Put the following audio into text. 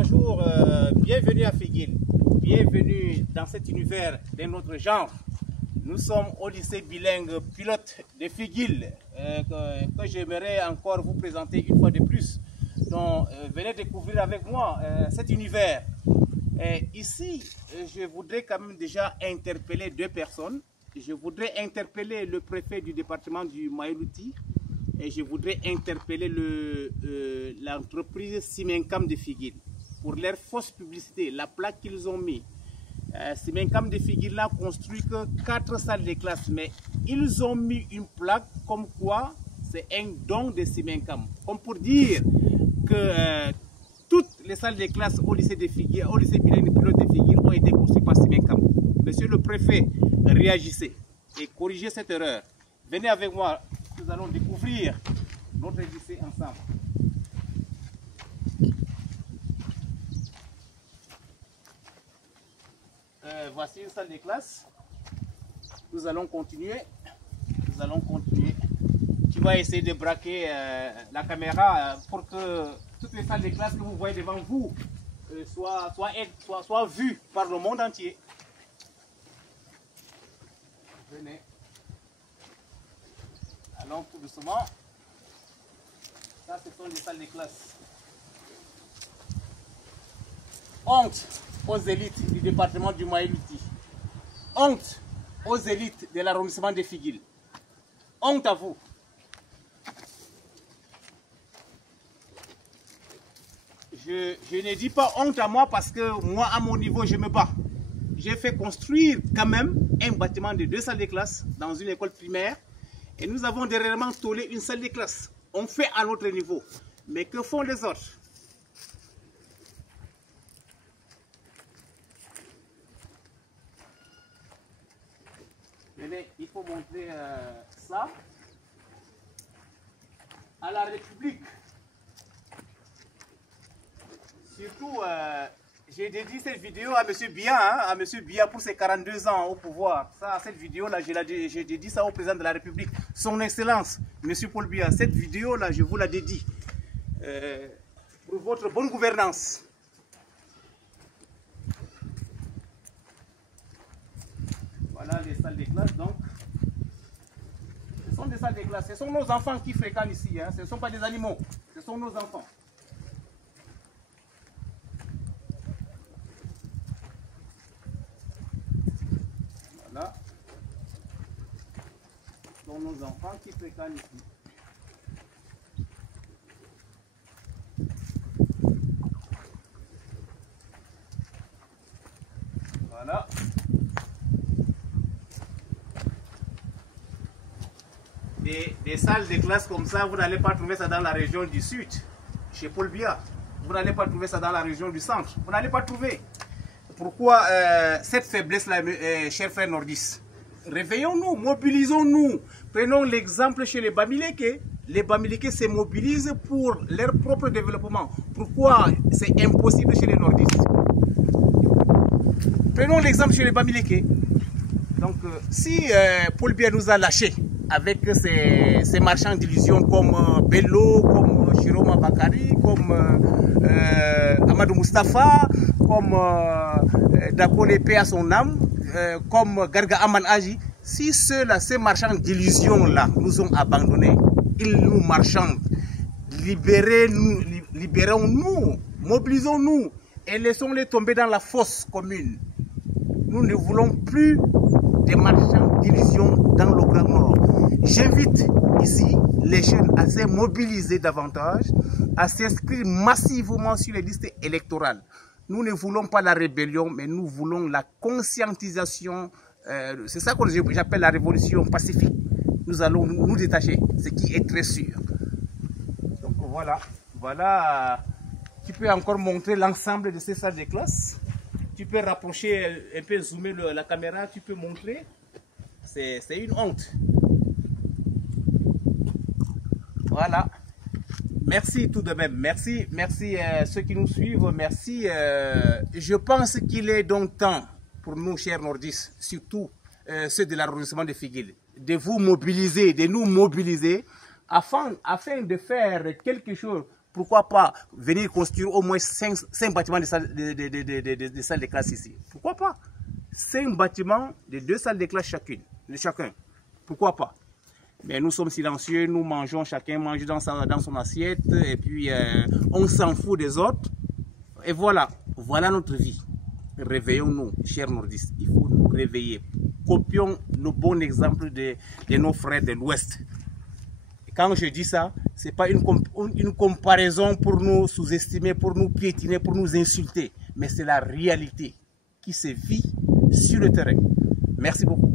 Bonjour, bienvenue à Figuil, bienvenue dans cet univers d'un autre genre. Nous sommes au lycée bilingue pilote de Figuil que j'aimerais encore vous présenter une fois de plus. Donc venez découvrir avec moi cet univers. Ici, je voudrais quand même déjà interpeller deux personnes. Je voudrais interpeller le préfet du département du Maïlouti et je voudrais interpeller l'entreprise Simencam de Figuil pour leur fausse publicité, la plaque qu'ils ont mis. Simencam de Figuil n'a construit que 4 salles de classe, mais ils ont mis une plaque comme quoi c'est un don de Simencam. Comme pour dire que toutes les salles de classe au lycée de Figuil, au lycée bilingue pilote de Figuil ont été construites par Simencam. Monsieur le préfet, réagissez et corrigez cette erreur. Venez avec moi, nous allons découvrir notre lycée ensemble. Voici une salle de classe. Nous allons continuer. Nous allons continuer. Tu vas essayer de braquer la caméra pour que toutes les salles de classe que vous voyez devant vous soient vues par le monde entier. Venez. Allons tout doucement. Ça, ce sont les salles de classe. Honte aux élites du département du Maïlouti. Honte aux élites de l'arrondissement de Figuil. Honte à vous. Je ne dis pas honte à moi parce que moi, à mon niveau, je me bats. J'ai fait construire quand même un bâtiment de 2 salles de classe dans une école primaire. Et nous avons dernièrement tollé une salle de classe. On fait à notre niveau. Mais que font les autres? Venez, il faut montrer ça à la République. Surtout, j'ai dédié cette vidéo à M. Biya, pour ses 42 ans au pouvoir. Ça, cette vidéo-là, j'ai dédié ça au président de la République. Son Excellence, M. Paul Biya, cette vidéo-là, je vous la dédie pour votre bonne gouvernance. Voilà les salles de classe, donc. Ce sont des salles de classe. Ce sont nos enfants qui fréquentent ici. Hein. Ce ne sont pas des animaux. Ce sont nos enfants. Voilà. Ce sont nos enfants qui fréquentent ici. Voilà. Des salles de classe comme ça, vous n'allez pas trouver ça dans la région du sud, chez Paul Biya. Vous n'allez pas trouver ça dans la région du centre. Vous n'allez pas trouver. Pourquoi cette faiblesse-là, chers frères nordistes? Réveillons-nous, mobilisons-nous. Prenons l'exemple chez les Bamileke. Les Bamileke se mobilisent pour leur propre développement. Pourquoi c'est impossible chez les nordistes? Prenons l'exemple chez les Bamileke. Donc, si Paul Biya nous a lâchés avec ces marchands d'illusions comme Bello, comme Chiroma Bakari, comme Amadou Mustafa, comme Dakole Paix à son âme, comme Garga Aman Aji, si ceux-là, ces marchands d'illusions-là nous ont abandonnés, ils nous marchandent, libérons-nous, mobilisons-nous et laissons-les tomber dans la fosse commune. Nous ne voulons plus des marchands d'illusions dans le Grand Nord. J'invite ici les jeunes à se mobiliser davantage, à s'inscrire massivement sur les listes électorales. Nous ne voulons pas la rébellion, mais nous voulons la conscientisation. C'est ça que j'appelle la révolution pacifique. Nous allons nous détacher, ce qui est très sûr. Donc voilà, voilà. Tu peux encore montrer l'ensemble de ces salles de classe. Tu peux rapprocher, un peu zoomer la caméra, tu peux montrer. C'est une honte. Voilà. Merci tout de même. Merci ceux qui nous suivent. Merci. Je pense qu'il est donc temps pour nous, chers nordistes, surtout ceux de l'arrondissement de Figuil, de vous mobiliser, de nous mobiliser afin de faire quelque chose pourquoi pas venir construire au moins 5 bâtiments de salles de classe ici? Pourquoi pas? 5 bâtiments de 2 salles de classe chacun. Pourquoi pas? Mais nous sommes silencieux, nous mangeons, chacun mange dans son assiette, et puis on s'en fout des autres. Et voilà notre vie. Réveillons-nous, chers nordistes. Il faut nous réveiller. Copions nos bons exemples de nos frères de l'Ouest. Quand je dis ça, ce n'est pas une comparaison pour nous sous-estimer, pour nous piétiner, pour nous insulter. Mais c'est la réalité qui se vit sur le terrain. Merci beaucoup.